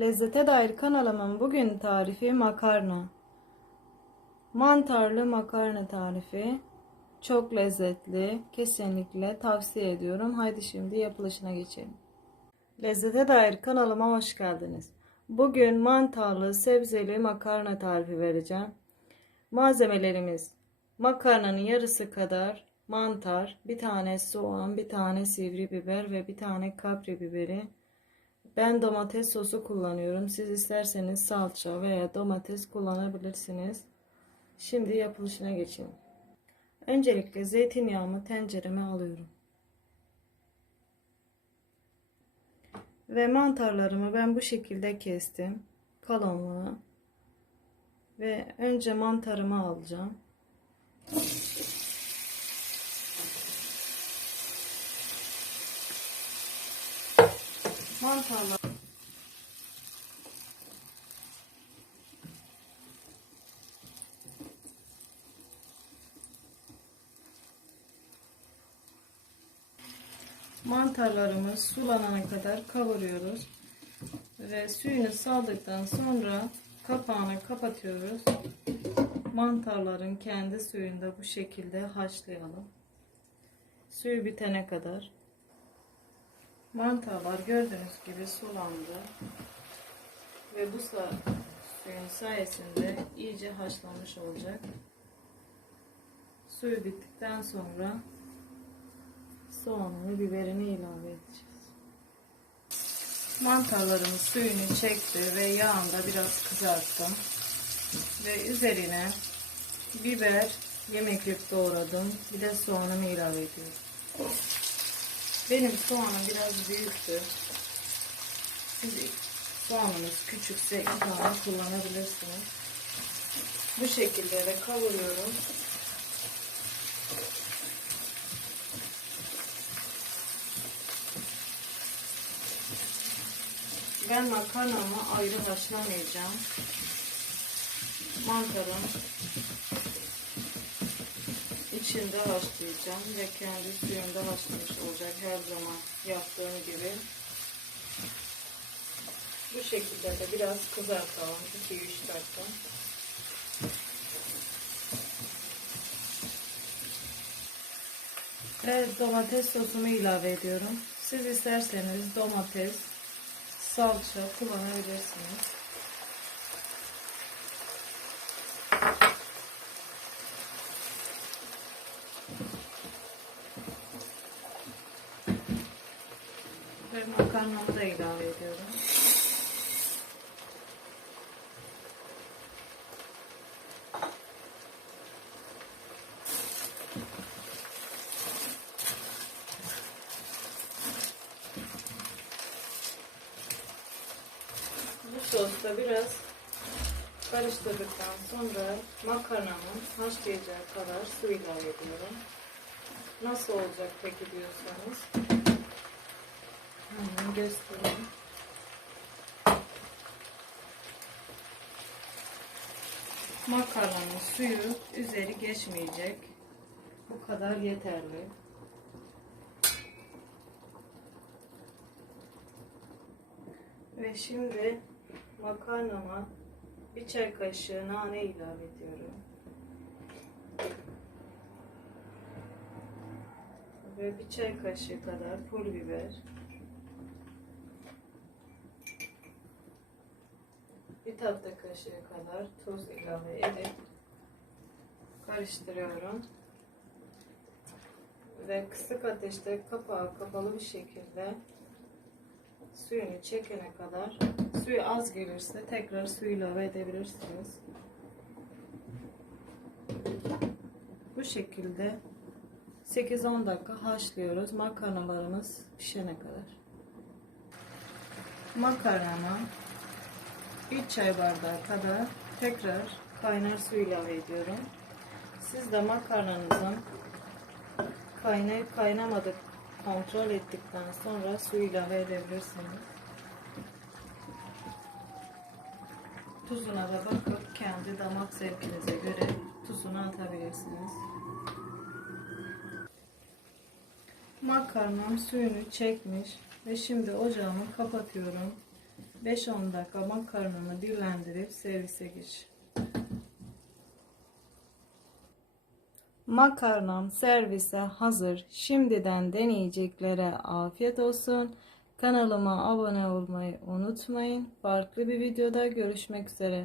Lezzete dair kanalımın bugün tarifi makarna. Mantarlı makarna tarifi. Çok lezzetli. Kesinlikle tavsiye ediyorum. Haydi şimdi yapılışına geçelim. Lezzete dair kanalıma hoş geldiniz. Bugün mantarlı sebzeli makarna tarifi vereceğim. Malzemelerimiz makarnanın yarısı kadar mantar, bir tane soğan, bir tane sivri biber ve bir tane kapri biberi. Ben domates sosu kullanıyorum. Siz isterseniz salça veya domates kullanabilirsiniz. Şimdi yapılışına geçelim. Öncelikle zeytinyağımı tencereme alıyorum. Ve mantarlarımı ben bu şekilde kestim. Kalınlığı. Ve önce mantarımı alacağım. Mantarlar Mantarlarımız sulanana kadar kavuruyoruz. Ve suyunu saldıktan sonra kapağını kapatıyoruz. Mantarların kendi suyunda bu şekilde haşlayalım. Suyu bitene kadar. Mantarlar gördüğünüz gibi sulandı. Ve bu suyun sayesinde iyice haşlanmış olacak. Suyu bittikten sonra soğanını, biberini ilave edeceğiz. Mantarlarımız suyunu çekti ve yağında biraz kızarttım. Ve üzerine biber, yemeklik doğradım. Bir de soğanımı ilave ediyorum. Benim soğanım biraz büyüktü. Siz soğanınız küçükse iki tane kullanabilirsiniz. Bu şekilde de kavuruyorum. Ben makarnamı ayrı haşlamayacağım. Mantarın içinde haşlayacağım ve kendi suyunda haşlamış olacak her zaman yaptığım gibi. Bu şekilde de biraz kızartalım 2-3 dakika. Ve domates sosumu ilave ediyorum. Siz isterseniz domates, salça kullanabilirsiniz. Makarnamı da ilave ediyorum. Sosta biraz karıştırdıktan sonra makarnamın haşlayacağı kadar su ilave ediyorum. Nasıl olacak peki diyorsanız hemen göstereyim. Makarnanın suyu üzeri geçmeyecek. Bu kadar yeterli. Ve şimdi makarnama bir çay kaşığı nane ilave ediyorum. Ve bir çay kaşığı kadar pul biber. Bir tatlı kaşığı kadar tuz ilave edip karıştırıyorum. Ve kısık ateşte kapağı kapalı bir şekilde suyunu çekene kadar suyu az gelirse tekrar su ilave edebilirsiniz. Bu şekilde 8-10 dakika haşlıyoruz makarnalarımız pişene kadar. Makarnama bir çay bardağı kadar tekrar kaynar su ilave ediyorum. Siz de makarnanızın kaynayıp kaynamadık kontrol ettikten sonra su ilave edebilirsiniz. Tuzuna da bakıp kendi damak zevkinize göre tuzunu atabilirsiniz. Makarnam suyunu çekmiş ve şimdi ocağımı kapatıyorum. 5-10 dakika makarnamı dinlendirip servise geç. Makarnam servise hazır. Şimdiden deneyeceklere afiyet olsun. Kanalıma abone olmayı unutmayın. Farklı bir videoda görüşmek üzere.